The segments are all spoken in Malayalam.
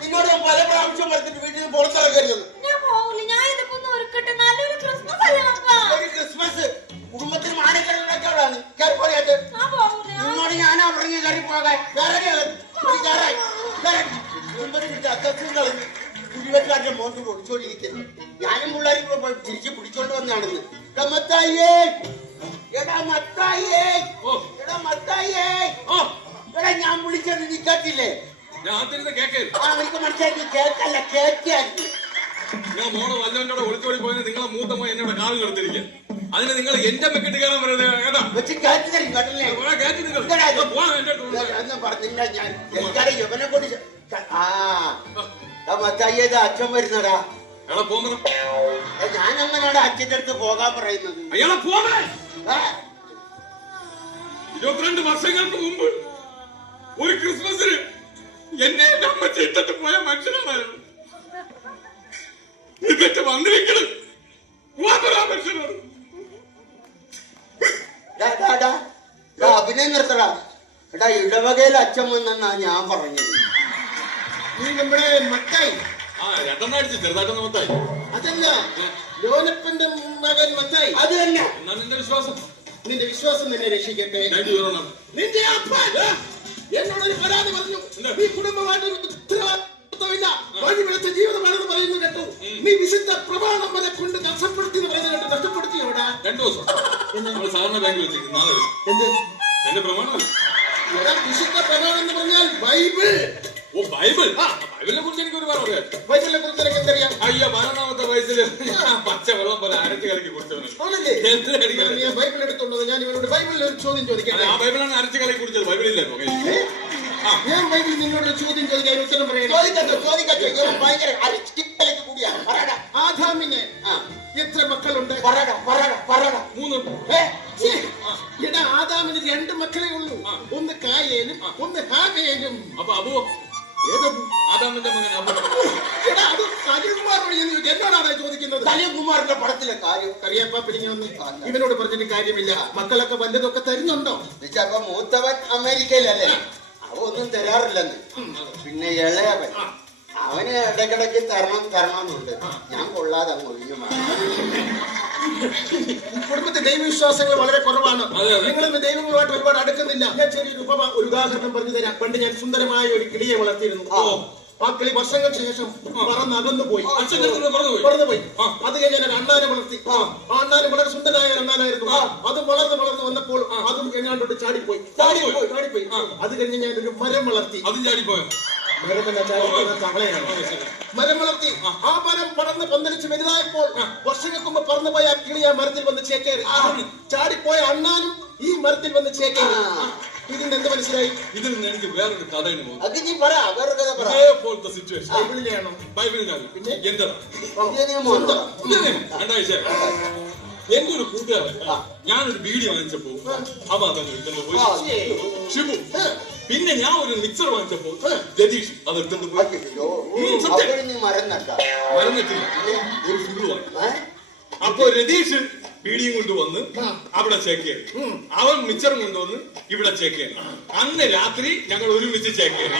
നിന്നോട് പല പ്രാവശ്യം പറഞ്ഞിട്ട് വീട്ടിൽ പുറത്തിറക്കരുത്. ക്രിസ്മസ് കുടുംബത്തിന് മാനക്കേടുണ്ടാക്കാണ്. നിന്നോട് ഞാനാ പറഞ്ഞു കയറി പോകാൻ. കുടിവെക്കാരുടെ മോന്ത് പൊടിച്ചോണ്ടിരിക്കുന്നു. ഞാനും പിള്ളേരും കൂടെ തിരിച്ച് പിടിച്ചോണ്ട് വന്നാണെന്ന്. മത്തായിയേ, എടാ മത്തായിയേ, എടാ മത്തായിയേ, എടാ ഞാൻ വിളിച്ചത് നീ കേട്ടില്ലേ? എനിക്ക് മനസ്സിലാക്കി കേക്കല്ല, കേക്കായിരുന്നു. ഞാൻ മോളെ വല്ലവന്റെ ഒളിച്ചോടി പോയത് നിങ്ങളെ മൂത്ത മോൻ എന്നോട് കാല് നിർത്തിരിക്കുക. അതിന് നിങ്ങൾ എന്റെ മെക്കിട്ട് കയറാൻ പറയുന്നത് കേട്ടാ. ഇവനെ കൊണ്ട് മത്തായിയത് അച്ഛൻ വരുന്നടാ. ഞാൻ അങ്ങനെയാണ് അച്ഛൻ്റെ അടുത്ത് പോകാൻ പറയുന്നത്. 22 വർഷങ്ങൾക്ക് മുമ്പ് ഒരു ക്രിസ്മസിന് എന്നെ എന്റെ അമ്മ ഇട്ടിട്ട് പോയ മനുഷ്യനാണ്. എന്നിട്ട് വന്നിരിക്കണം മനുഷ്യനാണ്. അഭിനയം നിർത്തടാ. എടാ ഇടവകയിൽ അച്ഛൻ വന്നാ ഞാൻ പറഞ്ഞത്. നീ നമ്മുടെ മത്തായി രണ്ടെണ്ണടിച്ച് ചെറുതായിട്ടൊന്ന് മത്തായി. അതല്ല, ലോനപ്പന്റെ മകൻ മത്തായി. അത് തന്നെ. നിന്റെ വിശ്വാസം, നിന്റെ വിശ്വാസം തന്നെ രക്ഷിക്കട്ടെ. നിന്റെ അപ്പൻ എന്നോടൊരു പരാതി പറഞ്ഞു. ഈ കുടുംബമായിട്ടൊരു ഉത്തരവാദിത്വമില്ല, വഴി വിളിച്ച ജീവിതമാണെന്ന് പറയുന്നു കേട്ടു. നീ വിശുദ്ധ പ്രമാണം വരെ കൊണ്ട് നഷ്ടപ്പെടുത്തി എന്ന് പറയുന്നത് കേട്ടു. നഷ്ടപ്പെടുത്തി എവിടെ? 2 ദിവസം നമ്മൾ സാധാരണ ബാങ്കിൽ വെച്ചിരിക്കും. നാളെ എന്ത് എന്റെ പ്രമാണം? വിശുദ്ധ പ്രമാണം എന്ന് പറഞ്ഞാൽ ബൈബിൾ. ഓ ബൈബിൾ. ബൈബിളിനെ കുറിച്ച് എനിക്ക് ഒരുപാട് അറിയാം. ബൈബിളിനെ കുറിച്ച് എനിക്ക് എന്തറിയാം? അയ്യോ 12ാമത്തെ വയസ്സിൽ പച്ച വെള്ളം പോലെ അരച്ച് കലക്കി കുടിച്ചവന്. ബൈബിൾ എടുത്തുള്ളത്. ഞാൻ ഇവരോട് ബൈബിളിൽ ഒരു ചോദ്യം ചോദിക്കാം. ആ ബൈബിളാണ് അരച്ച് കലക്കി കുടിച്ചത്. ബൈബിളില്ല. ഞാൻ ബൈബിളിൽ നിന്നോട് ചോദ്യം ചോദിക്കാൻ ഉത്തരം പറയണം. ആദാമിന് എത്ര മക്കളുണ്ട്? 3. എടാ ആദാമിന് 2 മക്കളെ ഉള്ളൂ. ഒന്ന് കായേനും ഒന്ന് ഹാബേലും. അപ്പൊ അബുവോ? ഏതബു? ആദാമിന്റെ മകൻ അബു. എടാ അത് സലികുമാറിനോട് എന്നോടാണ് ചോദിക്കുന്നത്. സലികുമാറിന്റെ പടത്തിലെ കാര്യം കറിയപ്പ പിരിഞ്ഞു വന്ന് ഇവനോട് പറഞ്ഞിട്ട് കാര്യമില്ല. മക്കളൊക്കെ വല്ലതൊക്കെ തരുന്നുണ്ടോ? അപ്പൊ മൂത്തവൻ അമേരിക്കയിലല്ലേ, അവ ഒന്നും തരാറില്ലെന്ന്. പിന്നെ ഇളയവൻ അവന് ഇടയ്ക്കിടയ്ക്ക് തരണമെന്നുണ്ട്. ഞാൻ കൊള്ളാതെ അങ്ങ് ഒഴിഞ്ഞു മാറി. കുടുംബത്തിൽ ദൈവവിശ്വാസങ്ങൾ വളരെ കുറവാണ്. നിങ്ങളൊന്നും ദൈവങ്ങളുമായിട്ട് ഒരുപാട് അടുക്കുന്നില്ല. ഞാൻ ചെറിയൊരു ഒരു ഉദാഹരണം പറഞ്ഞു തരാം. പണ്ട് ഞാൻ സുന്ദരമായ ഒരു കിളിയെ വളർത്തിയിരുന്നു. ആ കിളി വർഷങ്ങൾക്ക് ശേഷം പറന്നകന്നു പോയി. പറന്നുപോയി. അത് കഴിഞ്ഞ് ഞാൻ അണ്ണാനെ വളർത്തി. ആ അണ്ണാന് വളരെ സുന്ദരനായ അണ്ണാനായിരുന്നു. അത് വളർന്ന് വന്നപ്പോൾ അതും എങ്ങാണ്ടോട്ട് ചാടിപ്പോയി. അത് കഴിഞ്ഞ് ഞാൻ ഒരു മരം വളർത്തി. അതും ചാടിപ്പോയോ? മരം വളർത്തി. ആ മരം പടർന്ന് പന്തലിച്ച് വലുതായപ്പോൾ വർഷങ്ങൾക്ക് മുമ്പ് പറന്നുപോയ ആ കിളി ആ മരത്തിൽ വന്ന് ചേക്കേറി. ചാടിപ്പോയ അണ്ണാനും ഈ മരത്തിൽ വന്ന് ചേക്കേറി. ഇതിന് എന്ത് മനസ്സിലായി? ഇതിൽ നിന്ന് എനിക്ക് വേറൊരു കഥയാണ് സിറ്റുവേഷൻ. ബൈബിളിലാണോ? ബൈബിളിലാണ്. പിന്നെ എന്റെ എന്റെ ഒരു കൂട്ടുകാരൻ ഞാനൊരു ബീഡി വാങ്ങിച്ചപ്പോ അവ അതെടുത്തോണ്ട് പോയി. ഷിബു. പിന്നെ ഞാൻ ഒരു മിക്സർ വാങ്ങിച്ചപ്പോ രതീഷ് അതെടുത്തോണ്ട് പോയി. മരന്നിട്ടില്ല, ഒരു ഫുള്ളുമാണ്. അപ്പൊ രതീഷ് ബീഡിയും കൊണ്ടുവന്ന് അവിടെ ചേക്കേറി. അവൻ മിച്ചറും കൊണ്ടുവന്ന് ഇവിടെ ചേക്കേറി. അന്ന് രാത്രി ഞങ്ങൾ ഒരുമിച്ച് ചേക്കേറി.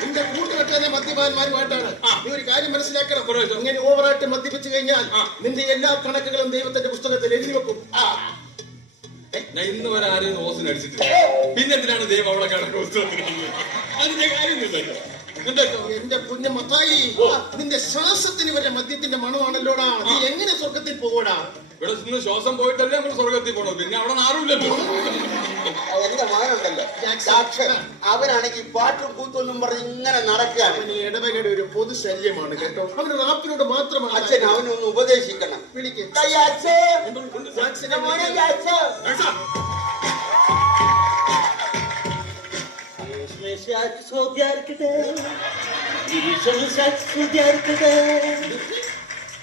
നിന്റെ കൂട്ടുകെട്ടുന്ന മദ്യപാന്മാരുമായിട്ടാണ്. നീ ഒരു കാര്യം മനസ്സിലാക്കണം. ഇങ്ങനെ ഓവറായിട്ട് മദ്യപിച്ചു കഴിഞ്ഞാൽ നിന്റെ എല്ലാ കണക്കുകളും ദൈവത്തിന്റെ പുസ്തകത്തിൽ എഴുതി വെക്കും. ഞാൻ ഇന്ന് വരെ ആരെയും ഓസിന് അടിച്ചിട്ടില്ല. പിന്നെ എന്തിനാണ് ദൈവം അവളെ കണക്ക് പുസ്തകത്തിൽ? അതിന്റെ കാര്യമൊന്നുമില്ല. എന്റെ കുഞ്ഞു മത്തായി, നിന്റെ ശ്വാസത്തിന് വരെ മദ്യത്തിന്റെ മണമാണല്ലോടാ. നീ എങ്ങനെ സ്വർഗത്തിൽ പോകൂടാ? ഇവിടെ നിന്ന് ശ്വാസം പോയിട്ടല്ലേ നമ്മൾ സ്വർഗത്തിൽ പോകണം. പിന്നെ അവിടെ ആരുമില്ലല്ലോ. എന്റെ മകനുണ്ടല്ലോ അവനാണെങ്കിൽ പാട്ടും കൂത്തൊന്നും പറഞ്ഞ് ഇങ്ങനെ നടക്കുകയാണ്. ഇടവകയുടെ ഒരു പൊതു ശല്യമാണ് കേട്ടോ. അവന് റാപ്പിനോട് മാത്രമാണ്. അച്ഛൻ അവനൊന്ന് ഉപദേശിക്കണം. വിളിക്കും.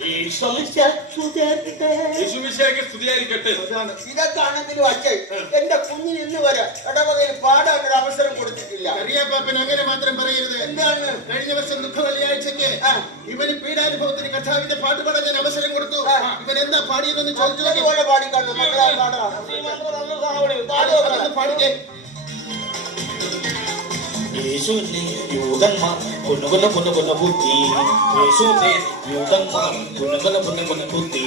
യേശുമിശിഹായ്ക്ക് സ്തുതിയായിരിക്കട്ടെ. ഇതൊക്കെയാണെങ്കിലും അച്ഛൻ എന്റെ കുഞ്ഞിന് ഇന്ന് വരെ ഇടവകയിൽ പാടാൻ ഒരു അവസരം കൊടുത്തിട്ടില്ല. കറിയാപ്പാപ്പൻ അങ്ങനെ മാത്രം പറയരുത്. എന്താണ്? കഴിഞ്ഞ വർഷം ദുഃഖ വെള്ളിയാഴ്ചക്ക് ഇവന് പീഡാനുഭവത്തിന് കഥാവിന്റെ പാട്ട് പാടാൻ ഞാൻ അവസരം കൊടുത്തു. ഇവൻ എന്താ പാടിയതെന്ന് ചോദിച്ചു. അതുപോലെ പാടിക്കാണോ മക്കളാ പാടാ പാടിക്കേ. യേശുവിനെ യൂതന്മാർ കൊന്നുകൊന്ന ബുദ്ധി, യേശുവിനെ യൂതന്മാർ കൊന്നുകൊന്ന ബുദ്ധി,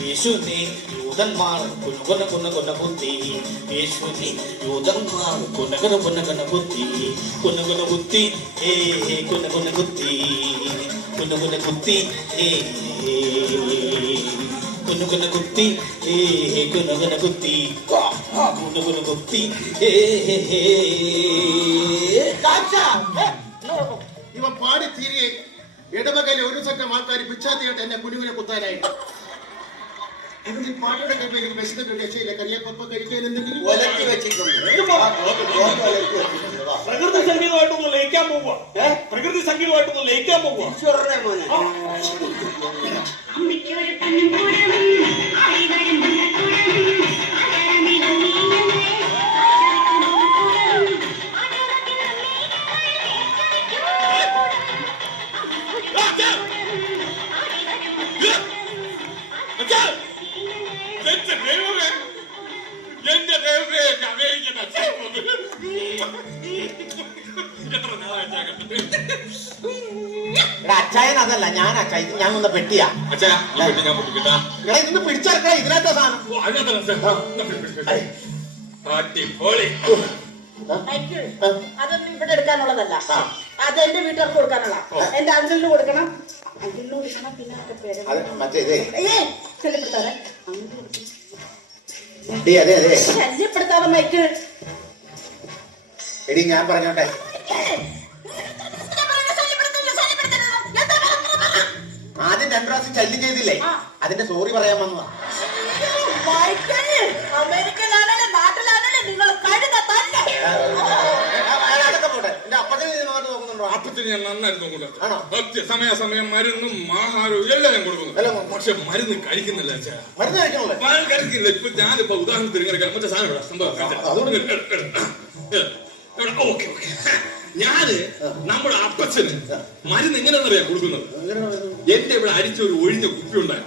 യേശുവിനെ യൂതന്മാർ കൊന്നുകൊന്ന ബുദ്ധി, യേശുവിനെ യൂതന്മാർ കൊന്നുകൊന്ന ബുദ്ധി, കൊന്നുകൊന്ന ബുദ്ധി, കൊന്നുകൊന്ന ബുദ്ധി, കൊന്നുകൊന്ന ബുദ്ധി, കൊന്നുകൊന്ന കുത്തി, കൊന്നുകൊന്ന കുത്തി, കൊന്നുകൊന്ന കുത്തി. ഇവ പാടി തീരെ ഇടവകയിലെ ഒരു സംഘം ആൾക്കാർ പിച്ചാത്തിയായിട്ട് എന്നെ കുഞ്ഞുവിനെ കുത്താനായിട്ട്. ഇതിന് ഈ പാട്ടുടെ കഴിവ് എനിക്ക് വിശന്നിട്ട് രക്ഷയില്ല. കറിയാപ്പ കഴിക്കാൻ എന്തെങ്കിലും ഒലക്കി വെച്ചിട്ടുണ്ട്. പ്രകൃതി സംഗീതമായിട്ടൊന്ന് ലയിക്കാൻ പോവുക. പ്രകൃതി സംഗീതമായിട്ടൊന്ന് ലയിക്കാൻ പോവുക. ഈശ്വരനെ മോനെ എന്റെ ദൈവമേ, അമേരിക്കൻ അച്ഛൻ എത്ര നാളായിട്ട് അച്ചായൻ അതല്ല, ഞാൻ അച്ചായ ഞാൻ ഒന്ന് പെട്ടിയാ. അച്ഛാ ഞാൻ പൊട്ടിക്കിട്ടാ. ഇവിടെ ഇതൊന്ന് പിടിച്ചെടുക്ക. ഇതിനകത്ത സാധനം അടിപൊളി. അതൊന്നും ഇവിടെ എടുക്കാനുള്ളതല്ല. അത് എന്റെ വീട്ടുകാർക്ക് കൊടുക്കാനുള്ള. എന്റെ അങ്കിളിന് കൊടുക്കണം, അങ്കിളിന് കൊടുക്കണം. പിന്നെ പേര് മറ്റേതേ ശല്യപ്പെടുത്താതെ അതെ അതെ ശല്യപ്പെടുത്താതെ മൈക്ക്. എടി ഞാൻ പറഞ്ഞോട്ടെ, ആദ്യം 2 പ്രാവശ്യം ശല്യം ചെയ്തില്ലേ, അതിന്റെ സോറി പറയാൻ വന്നതാ. അമേരിക്കയിലാണല്ലേ നാട്ടിലാണല്ലേ നിങ്ങൾ കഴുത തന്നെ. അതൊക്കെ പോട്ടെ. എന്റെ അപ്പത്തിന് നോക്കുന്നുണ്ടോ? അപ്പത്തിന് ഞാൻ നന്നായിട്ട് ആണോ? നോക്കുന്നുണ്ട്. സമയാസമയം മരുന്നും ആഹാരവും എല്ലാം ഞാൻ കൊടുക്കുന്നു. പക്ഷെ മരുന്ന് കഴിക്കുന്നില്ല അച്ഛാ. മരുന്ന് കഴിക്കണല്ലേ? മരുന്ന് കഴിക്കുന്നില്ല. ഇപ്പൊ ഞാനിപ്പോ ഉദാഹരണത്തിന് ഇങ്ങനെ മറ്റേ സാധനം സംഭവം ഓക്കെ. ഞാന് നമ്മുടെ അപ്പച്ചന് മരുന്ന് എങ്ങനെയാണെന്നറിയാം കൊടുക്കുന്നത്. എന്റെ ഇവിടെ അരിച്ചൊരു ഒഴിഞ്ഞ കുപ്പി ഉണ്ടായി.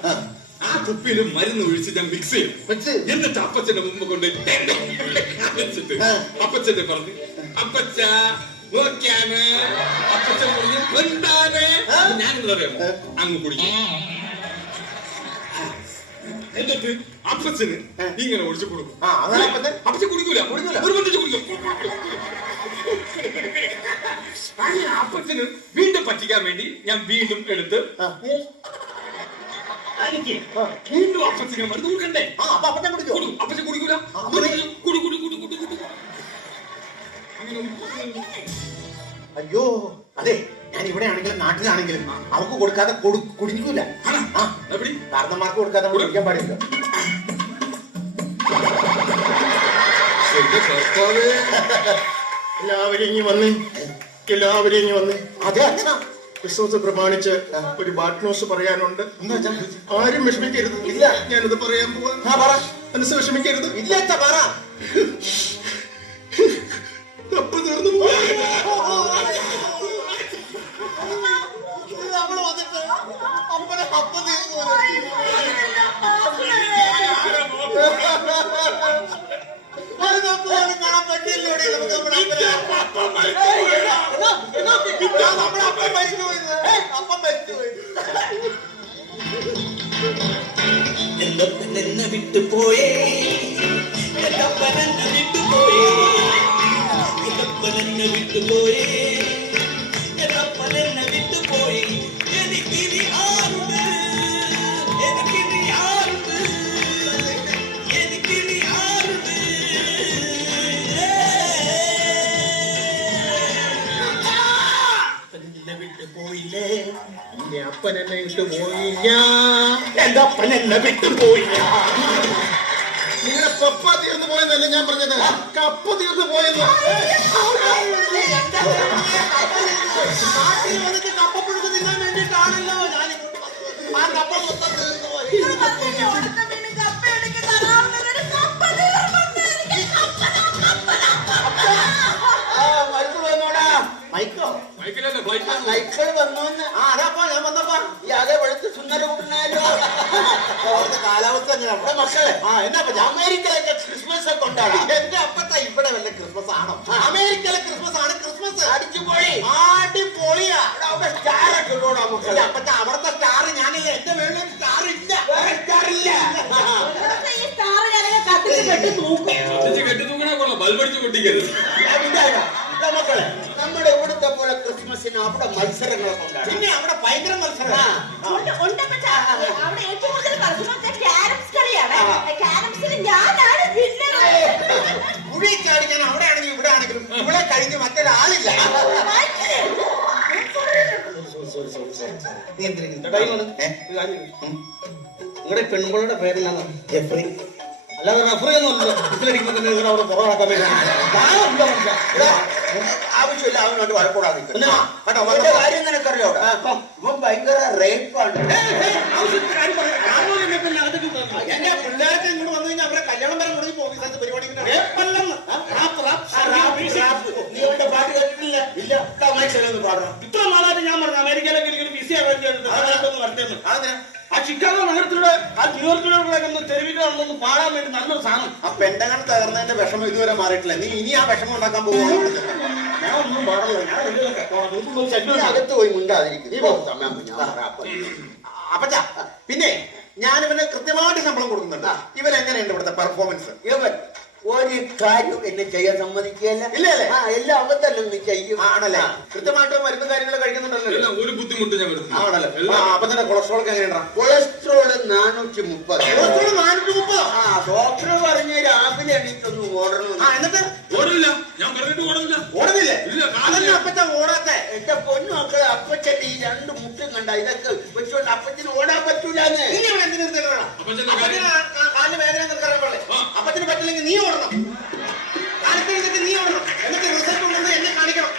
ആ കുപ്പിയിൽ മരുന്ന് ഒഴിച്ച് ഞാൻ മിക്സ് ചെയ്യും. എന്നിട്ട് അപ്പച്ചന്റെ മുമ്പ് കൊണ്ട് വെച്ചിട്ട് അപ്പച്ചന്റെ പറഞ്ഞു, അപ്പച്ച നോക്കിയാണ്. അപ്പച്ചൻ പറഞ്ഞു എന്താണ്? ഞാനെന്താ അറിയാമോ, അങ്ങ് കുടിക്കും. എന്നിട്ട് അപ്പച്ചന് ഇങ്ങനെ ഒഴിച്ചു കൊടുക്കും. അപ്പച്ചൻ കുടിക്കൂല, നിർബന്ധിച്ച് കുടിക്കും. അപ്പച്ചന് വീണ്ടും പറ്റിക്കാൻ വേണ്ടി ഞാൻ വീണ്ടും എടുത്ത് വീണ്ടും അപ്പച്ചന് മരുന്ന് കൊടുക്കണ്ടേ? അപ്പച്ചൻ കുടിക്കൂല. അയ്യോ അതെ, ഞാൻ ഇവിടെ ആണെങ്കിലും നാട്ടിലാണെങ്കിലും അവർക്ക് കൊടുക്കാതെ കുടിക്കൂല. കാരണന്മാർക്ക് കൊടുക്കാതെ കുടിക്കാൻ പാടില്ല. എല്ലാവരും ഇനി വന്ന് അതെ അച്ഛാ, ക്രിസ്മസ് പ്രമാണിച്ച് ഒരു ബാഡ് ന്യൂസ് പറയാനുണ്ട്. ആരും വിഷമിക്കരുത്. ഇല്ല, ഞാനത് പറയാൻ പോവാ. മനസ്സ് വിഷമിക്കരുത്. ഇല്ല അച്ഛാ, പറ. കപ്പ് തീർന്നു പോയി. നമ്മള് വന്നിട്ട് അപ്പനെ കപ്പ് തീർന്നു കാണാൻ പറ്റില്ലോ. അപ്പം മരിച്ചുപോയി. എന്നെ വിട്ടുപോയേ, എന്നെ വിട്ടുപോയേ, എന്നെ വിട്ടുപോയേ, എന്നെ വിട്ടുപോയി. എനിക്കിനി ആരുണ്ട്, എനിക്കിനി ആരുണ്ട്, എനിക്കിനി ആരുണ്ട്. എന്നെ വിട്ടുപോയില്ലേ, എന്റെ അപ്പൻ എന്നെ വിട്ടുപോയില്ല. എന്റെ അപ്പൻ എന്നെ വിട്ടുപോയില്ല. നിങ്ങളുടെ പപ്പ തീർന്നു പോയെന്നല്ല ഞാൻ പറഞ്ഞത്, കപ്പ് തീർന്നു പോയെന്ന്. നാട്ടിൽ വന്നിട്ട് കപ്പപ്പുഴുക്ക് തിന്നാൻ വേണ്ടിയിട്ടാണല്ലോ ഞാൻ ആ കപ്പ മൊത്തം തീർന്നു പോയി. നിങ്ങൾ പറഞ്ഞില്ലേ, ഓണത്തെ വീണ് കപ്പ എടുക്കുന്ന ആളാവുന്നതിന് കപ്പ തീർന്നെന്ന്. എനിക്ക് കപ്പ. ആ മൈക്ക് വന്നോടാ. മൈക്കോ മൈക്കിലല്ലേ ഫ്ലൈറ്റ് മൈക്കിൾ വന്നോന്ന്. ആ അതാപ്പാ ഞാൻ വന്നപ്പാ. ഈ അതേ വെളുത്ത് സുന്ദര കൂട്ടനായാലോ. അവിടുത്തെ കാലാവസ്ഥ എങ്ങനെയാ നമ്മുടെ മക്കളെ ആ എന്നാ അമേരിക്കയിലൊക്കെ ക്രിസ്മസ് ഒക്കെ ഉണ്ടാടാ. എന്റെ അപ്പത്ത ഇവിടെ വല്ല ക്രിസ്മസ് ആണോ? അമേരിക്കയിലെ ക്രിസ്മസ് ആണ് ക്രിസ്മസ്. അടിച്ചുപൊളി. അടിപൊളിയാ. അവിടെ സ്റ്റാർ ഒക്കെ ഇടോടാ എന്റെ മക്കളെ. അപ്പത്ത അവിടുത്തെ സ്റ്റാർ ഞാനില്ല. എന്റെ വീട്ടിൽ സ്റ്റാർ ഇല്ല. സ്റ്റാർ ഇല്ല. ഇവിടുത്തെ ഈ സ്റ്റാർ ഞാനൊക്കെ കത്തിച്ച് കെട്ടി തൂക്കും. കെട്ടി തൂക്കണേ കൊള്ളാം, ബൾബടിച്ച് പൊട്ടിക്കരുത്. മക്കളെ നമ്മുടെ ഇവിടുത്തെ പോലെ ക്രിസ്മസിന് അവിടെ മത്സരങ്ങളൊക്കെ ഉണ്ടാകും. പിന്നെ അവിടെ ഭയങ്കര മത്സരം. ഉണ്ടപ്പച്ച അവിടെ ഏറ്റവും കൂടുതൽ മത്സരമൊക്കെ ക്യാരംസ് കളിയാണ്. ക്യാരംസിൽ ഞാനാണ് വിന്നർ. കുഴി ചാടിക്കാൻ അവിടെ ആണെങ്കിലും ഇവിടെ ആണെങ്കിലും ഇവിടെ കഴിഞ്ഞ് മറ്റൊരാളില്ല. നിങ്ങളുടെ പെൺകുട്ടിയുടെ പേരിലാണ് ജെഫ്രി. അല്ലാതെ റഫറി ഒന്നുമല്ലോ. ഇതിലടിക്കുമ്പോൾ അവിടെ പുറമാക്കാൻ ആവശ്യമില്ല അവനോട് വഴക്കൂടാതെ കേട്ടോ. കാര്യം നിനക്കറിയോ? ഇവൻ ഭയങ്കര റേപ്പാണ്. എന്റെ പിള്ളേർക്ക് ഇങ്ങോട്ട് വന്നു കഴിഞ്ഞാൽ അവരെ കല്യാണം വരെ മുടങ്ങി പോകും. ഇന്നത്തെ പരിപാടി നീ അവന്റെ പാട്ട് കേട്ടിട്ടില്ല? ഇല്ല. തമാശയിലൊന്ന് പാടണം. ഇത്ര നാളായിട്ട് ഞാൻ പറഞ്ഞു അമേരിക്കയിലേക്ക് എനിക്കൊരു വിസ വേണ്ടിയാണ് നടത്തിയെന്ന്. ആ ചിക്കാഗോ നഗരത്തിലൂടെ ആ ന്യൂയോർക്കിലൂടെ തെരുവിലൊന്ന് പാടാൻ വേണ്ടി നല്ലൊരു സാധനം. ആ പെണ്ടകൺ തകർന്നതിന്റെ വിഷമം ഇതുവരെ മാറിയിട്ടില്ല. നീ ഇനി ആ വിഷമം ഉണ്ടാക്കാൻ പോകുന്നു. ഞാൻ ഒന്നും പാടില്ല. ഞാൻ നീ അകത്ത് പോയി മിണ്ടാതിരിക്കും. നീ പോകുന്ന സമയം ഞാൻ പറയാം. അപ്പച്ചാ പിന്നെ ഞാൻ ഇവന് കൃത്യമായിട്ട് ശമ്പളം കൊടുക്കുന്നുണ്ട്. ഇവൻ എങ്ങനെയുണ്ട് ഇവിടുത്തെ പെർഫോമൻസ്? ഇവൻ ഒരു കാര്യം എന്നെ ചെയ്യാൻ സമ്മതിക്കുകയല്ല. ഇല്ല അല്ലേ? എല്ലാം അവൻ തന്നെ നീ ചെയ്യും. ആണല്ലേ? കൃത്യമായിട്ട് മരുന്ന് കാര്യങ്ങൾ കഴിക്കുന്നുണ്ടല്ലോ. എല്ലാം ഒരു ബുദ്ധിമുട്ട് ഞാൻ വരുന്നു. ആണല്ലേ? അപ്പൊ തന്നെ കൊളസ്ട്രോൾ ഒക്കെ എങ്ങനെയുണ്ടാ? കൊളസ്ട്രോള് 430. കൊളസ്ട്രോൾ 430. ഡോക്ടർ പറഞ്ഞ് രാവിലെ എണീറ്റൊന്ന് ഓടണം. എന്നിട്ട് ഓടില്ല, ഞാൻ പറഞ്ഞിട്ട് ഓടുന്നില്ല. ഓടുന്നില്ലേ? ഇല്ല, അതന്നെ അപ്പച്ച ഓടാത്തെ. എന്റെ പൊന്നു മക്കളെ, അപ്പച്ചന്റെ ഈ 2 മുട്ടും കണ്ട ഇതൊക്കെ വെച്ചോണ്ട് അപ്പച്ചന് ഓടാൻ പറ്റൂലെന്ന്. നീ ഇവിടെ എന്തിനു വേണം? അപ്പച്ചന്റെ അപ്പച്ചന് കാലിന് വേദന നിൽക്കാൻ പോലെ. അപ്പച്ചന് പറ്റില്ലെങ്കിൽ നീ ഓടണം. കാലത്ത് എഴുതിട്ട് നീ ഓടണം. എന്നിട്ട് റിസൾട്ട് ഉണ്ടെന്ന് എന്നെ കാണിക്കണം.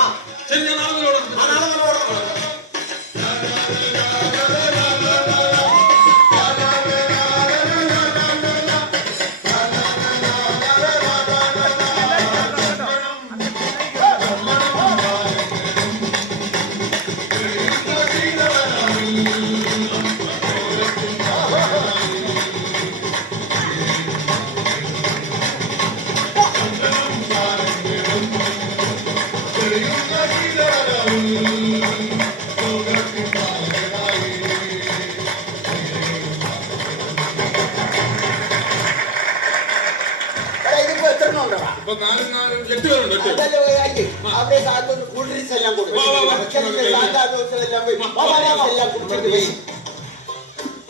ആ ശരി, ഞാൻ നാളെ മുതൽ ഓടാം. നാളെ നമ്മൾ ഓടണം. ഇതിപ്പോ എത്ര ഉണ്ടോ? ഇപ്പൊ 8 പേരുണ്ട്. 8 അതല്ലേ ഒരു കാര്യം. അവിടെ കാലത്തൊന്ന് കൂൾ ഡ്രിങ്ക്സ് എല്ലാം കൊടുക്കും. വാ, വാ, വാ. സാധാ ദിവസമെല്ലാം പോയി എല്ലാം കുടിച്ചിട്ട് പോയി.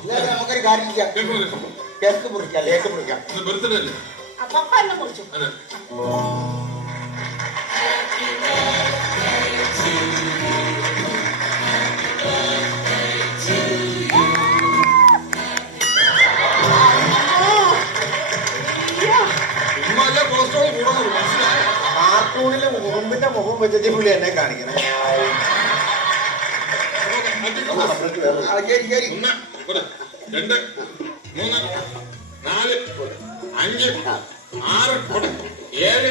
എന്നാലും നമുക്കൊരു കാര്യം ചെയ്യാം. കേക്ക് മുറിക്കാം. ലേക്ക് മുറിക്കാം. ബർത്ത്ഡേ അല്ലേ? പപ്പ എന്നെ കുറിച്ചു. അതെ. ഉമ്മല്ല കൊളസ്ട്രോൾ കൂടുന്നു, മനസ്സിലായോ? കാർട്ടൂണില് മുഹമ്മിന്റെ മുഖം വെച്ചിട്ട് പുള്ളി എന്നെ കാണിക്കണേ. ആ, ശരി ശരി. 1, 2, 3, 4, 5, 6, 7.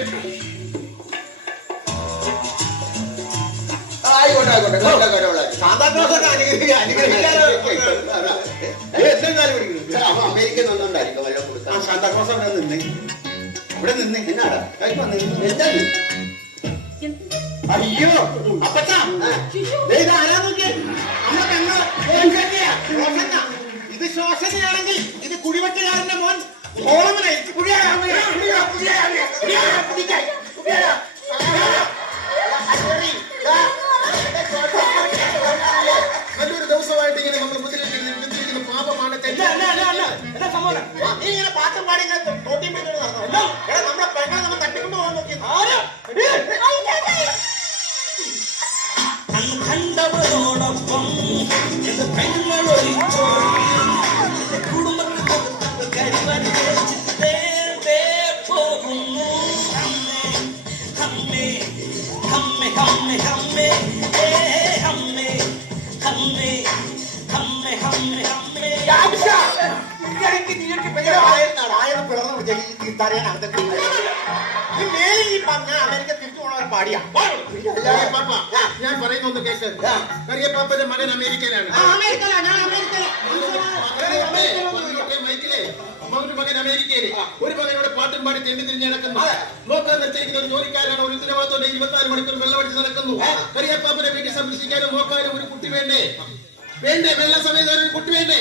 ആയിക്കോട്ടെ ആയിക്കോട്ടെ. നല്ല കാര്യമുള്ള സാന്താക്ലോസ് ഒക്കെ അനുഗ്രഹിക്കാനോ? എത്ര കാലം പഠിക്കുന്നു? അമേരിക്കൻ ഒന്നുണ്ടായിരിക്കും വല്ല ആ കൊടുക്കാൻ. സാന്താക്ലോസ് അവിടെ നിന്നേ. ഇവിടെ നിന്നേ. എന്നാടാ ഇപ്പൊ നിന്ന്. എന്താണ്? അയ്യോ അപ്പച്ചാ, ദേ ഇത് ആരാ നോക്കിയേ? നമ്മുടെ പെങ്ങള് ശോശനയാ. ശോശന. ഇത് ശോശനയാണെങ്കിൽ ഇത് കുടിവെട്ടുകാരന്റെ മോൻ സോളമനായിരിക്കും. നല്ലൊരു ദിവസമായിട്ട് ഇങ്ങനെ നമ്മൾ മുദ്രയിട്ടിരിക്കുന്ന പാപമാണ് തെറ്റ്. നീ ഇങ്ങനെ പാട്ടും പാടി ഇങ്ങനെ തോട്ടിയും പിടിച്ചോണ്ട് നടന്നോ? എടാ നമ്മുടെ പെങ്ങളെ നമ്മൾ തട്ടിക്കൊണ്ട് പോകാൻ നോക്കി. കണ്ടവരോടൊപ്പം എന്റെ പെങ്ങളൊരിച്ചോടി കുടുംബത്തിൽ കരിവരച്ചിട്ടേ പോകുന്നു. ഹമ്മേ ഹമ്മേ ഹമ്മേ ഹമ്മേ ഹമ്മേ ഹമ്മേ ഹമ്മേ എങ്കിൽ നീയൊക്കെ ഭയങ്കര ആയത് പിളർന്നു പിടിച്ച ഈ തറയാനകത്തൊക്കെ ഈ മേലെ ഈ ഞാൻ അമേരിക്ക തിരിച്ചു പോണവർ പാടിയാ പാപ്പ ഞാൻ പറയുന്ന ഒന്ന് കേക്ക് കറിയപ്പാപ്പന്റെ മകൻ അമേരിക്കയിലാണ് മൈക്കിലെ ഒരു മകൻ അമേരിക്കയില് ഒരു മകനോട് പാട്ടും പാടി തെണ്ടി തിരിഞ്ഞ് നടക്കുന്നു നോക്കാൻ നിർത്തിയിരിക്കുന്ന ഒരു ജോലിക്കാരാണ് ഒരു ഉത്തരവാദിത്തോടെ 24 മണിക്കൂർ വെള്ളമടിച്ച് നടക്കുന്നു കറിയപ്പാപ്പനെ വീട്ടിൽ സംരക്ഷിക്കാനും നോക്കാനും ഒരു കുട്ടി വേണ്ടേ വെള്ള സമയത്ത് ഒരു കുട്ടി വേണ്ടേ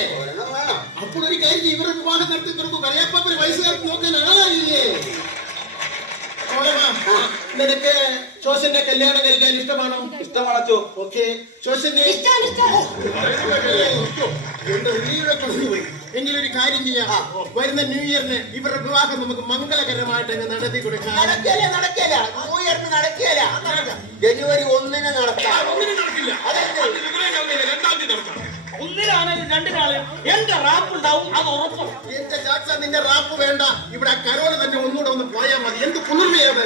അപ്പോൾ ഒരു കാര്യം ഇവരുടെ വിവാഹം നടത്തി തുറന്നു കറിയപ്പാപ്പന് വയസ്സുകാർക്ക് നോക്കാൻ ആളായില്ലേ നിനക്ക് ശോശന്റെ കല്യാണം കഴിക്കാൻ ഇഷ്ടമാണോ? ഇഷ്ടമാണോ? ഓക്കെ ശോശന്റെ കൊണ്ടുപോയി എങ്കിലൊരു കാര്യം ചെയ്യാം വരുന്ന ന്യൂ ഇയറിന് ഇവരുടെ വിവാഹം നമുക്ക് മംഗളകരമായിട്ട് അങ്ങ് നടത്തി കൊടുക്കാം. നടക്കില്ല ന്യൂ ഇയറിന് നടക്കില്ല ജനുവരി 1-ന് നടക്കാം. ഒന്നിനാണെങ്കിലും രണ്ടിനാണെങ്കിലും എന്റെ റാപ്പ് ഉണ്ടാവും, അത് ഉറപ്പാണ്. എന്റെ ചാച്ച നിന്റെ റാപ്പ് വേണ്ട, ഇവിടെ കരോള് തന്നെ ഒന്നുകൂടെ ഒന്ന് പോയാൽ മതി. എന്ത് കുളിർമയാണ്.